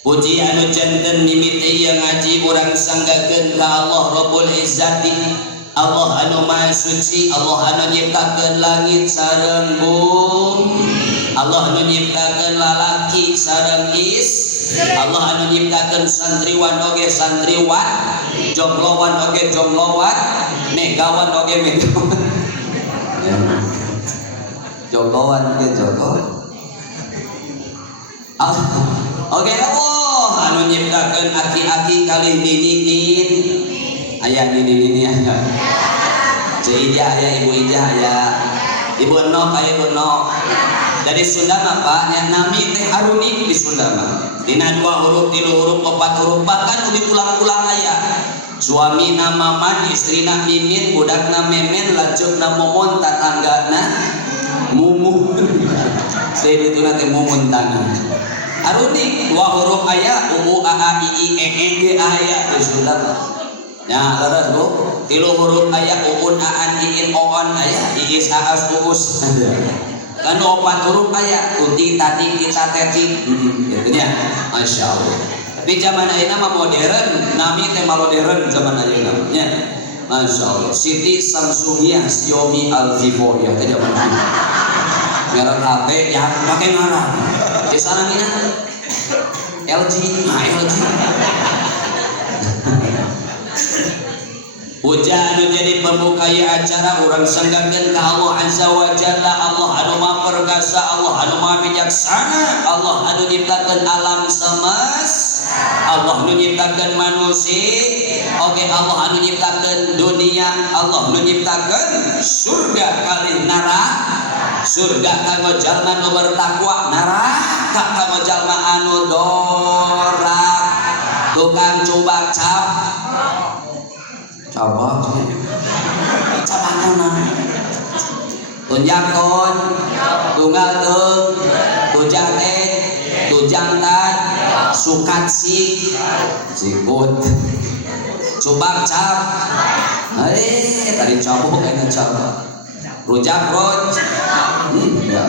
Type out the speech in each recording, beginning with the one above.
Puji anu janten mimiti yang ngaji urang sanggakeun ka Allah Rabbul Izzati, Allah anu maha suci, Allah anu nyiptakeun langit sareng bumi, Allah anu nyiptakeun lalaki sareng Allah anu nyiptakeun santriwan oge santriwan, jomblowan oge jomblowan, megawan oge megawan. Jomblowan oge jomblowan. Oke Allah anu nyiptakeun aki-aki kalih dinin. Aya dinin aya. Cik Ijah aya, Ibu Ijah aya. Ibu Nok aya Ibu Nok. Dari Sunda mah Pak, yang nami teh harunik di Sunda mah. Dina 2 huruf, 3 huruf, 4 huruf, bahkan udah pulang-pulang aya. Suami na Maman, istrina Mimin, budakna Memen, lanjutna Momon, tatanggana Mumun. Saya itu nanti Mumun tangan. Harunik 2 huruf aya, U A A I I E E G aya di Sunda mah. Ya, leres Bu. 3 huruf aya, Uun Aan Iin Oon aya, Iis Aas Uus. Kan 4 huruf aya, Tuti Tati Kita Teti. Gitu nya. Masyaallah. Tapi zaman ayeuna mah modern, nami teh modern zaman ayeuna nya. Masyaallah. Siti Samsungiyah Xiaomi Alvivo ya teh zaman ayeuna. Merek HP yang pakai ngarang. Di sana mina LG, LG. Puja anu jadi pembuka acara urang sanggakeun ka Allah Azza wa Jalla, Allah anu maha perkasa, Allah anu maha bijaksana, Allah anu nyiptakeun alam semesta, Allah anu nyiptakeun manusia, oke Allah anu nyiptakeun dunia, Allah anu nyiptakeun surga kalih neraka. Surga kanggo jalma nu bertakwa, neraka kanggo jalma anu dorak. Tukang coba coba mana tunjakon tunggal tung tujaket tujangtan sukat sikut coba cap tadi coba kayaknya coba rujak roj ya.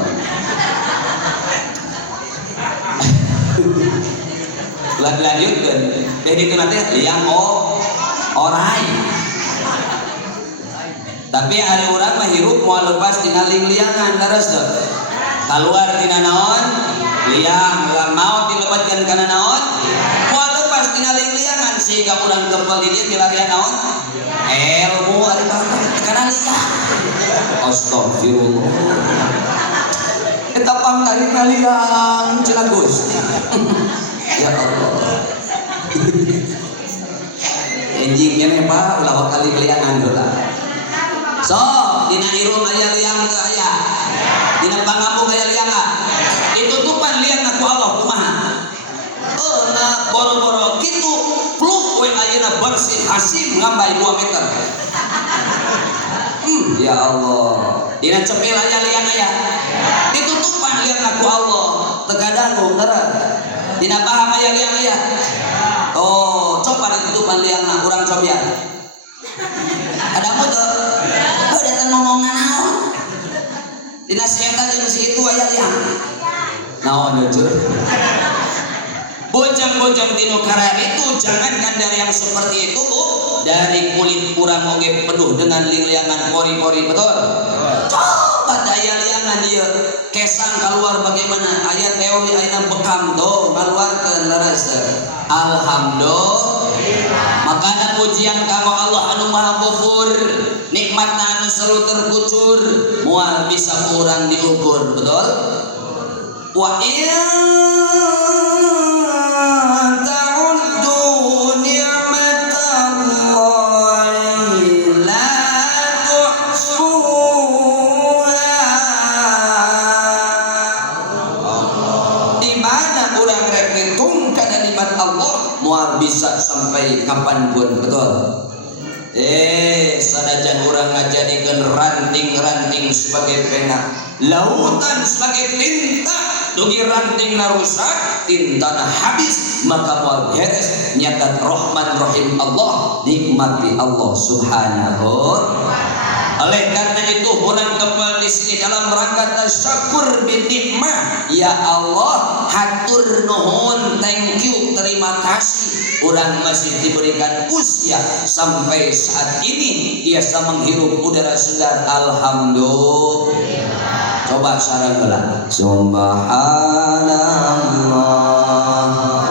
Lanjutkan deh itu nanti yang orai. Tapi hari urang mah hirup moal lepas tina ling-liangan leres teh. Kaluar tina naon? Liang, ulang maot dilebetkeun kana naon? Moal lepas tina ling-liangan sehingga urang kempel di dieu dilarian naon? Ilmu ari bagus kana liang. Astagfirullah. Eta pangtarik liang cenah Gus. Ya Allah. Enjingnya nih Pak, ulah kali liangan heula. So, dina irung aya liang teu aya. Dina pangampung aya liang. Ditutupan liang ku Allah kumaha? Na boro-boro kitu pluk we ayeuna bersih hasim ngambai 2 meter. Ya Allah. Dina cepil aya liang aya. Ditutupan liang ku Allah. Tegadangu teureun. Dina paham aya liang aya. Oh, coba ditutupan liangna urang cobian. Ada apa tuh? Datang ngomong naon? Dina setan jeung si itu aya liang. Naon jujur? Bojang-bojang tinu karar itu jangankan dari yang seperti itu Bu, dari kulit urang oge penuh dengan ling-liangan pori-pori betul. Coba daya liangan dia kesang keluar bagaimana ayat teori ayeuna bekam tuh keluarkeun leres. Alhamdulillah. Makana pujian kanggo Allah anu maha ghafur, nikmatna anu seru terkucur, moal bisa urang diukur, betul? Wa ta'uddu ni'matallahi la tuhsuha. Di mana urang rek ngitung kana nikmat Allah moal bisa sampai kapanpun, betul? Sanajan urang ngajadikeun ranting-ranting sebagai pena, lautan sebagai tinta, dugi rantingna rusak, tintana habis, maka moal beres nyatat Rahman Rahim Allah, nikmati Allah Subhanahu. Oleh karena itu urang kembali di sini dalam rangka tasyakur bi nikmah. Ya Allah, hatur nuhun, thank you terima kasih orang masih diberikan usia sampai saat ini biasa menghirup udara segar. Alhamdulillah. Coba saranglah subhanallah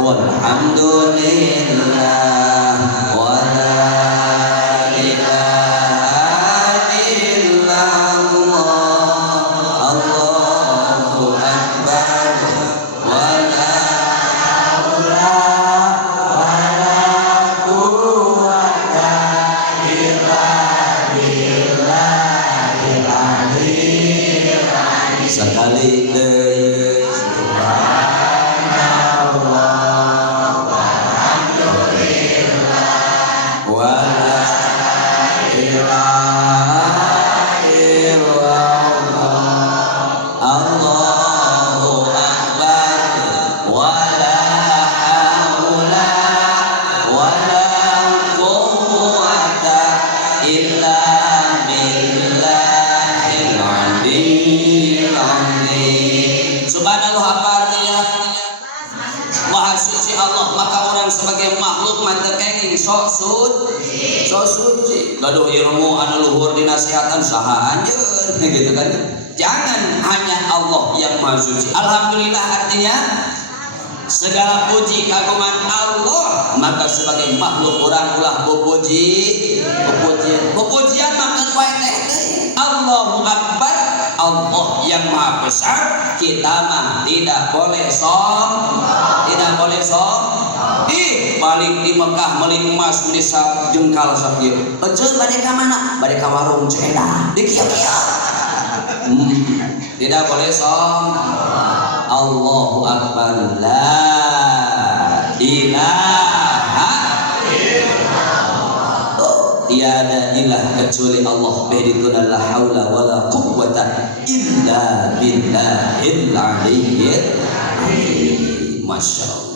walhamdulillah wala ilaha illallah Allahu akbar wala haula wala quwwata illa billahil aliyyil azim. Sekali deui subhanallah walhamdulillah wala ilaha illallah Allahu akbar wala haula wala quwwata illa billahil aliyyil azim. Subhanallah apa artinya? Maha suci Allah. Maka orang sebagai makhluk mantekenging sok suci. Gaduh ilmu anu luhur dinasihatan saha anjeun gitu kan. Jangan hanya Allah yang maha suci. Alhamdulillah artinya segala puji kagungan Allah. Maka sebagai makhluk orang ulah pujian maka wae teh Allahu akbar. Allah yang maha besar, kita mah tidak boleh balik di Mekah meuli emas meuli jengkal sakieu. Eceun bade ka mana? Bade ka warung ceeda di kieu-kieu. Tidak boleh Allahu akbar la ilaha tiada ilah kecuali Allah. Behituna la haula wala quwwata illa billahil aliyyil azim. Masyaallah.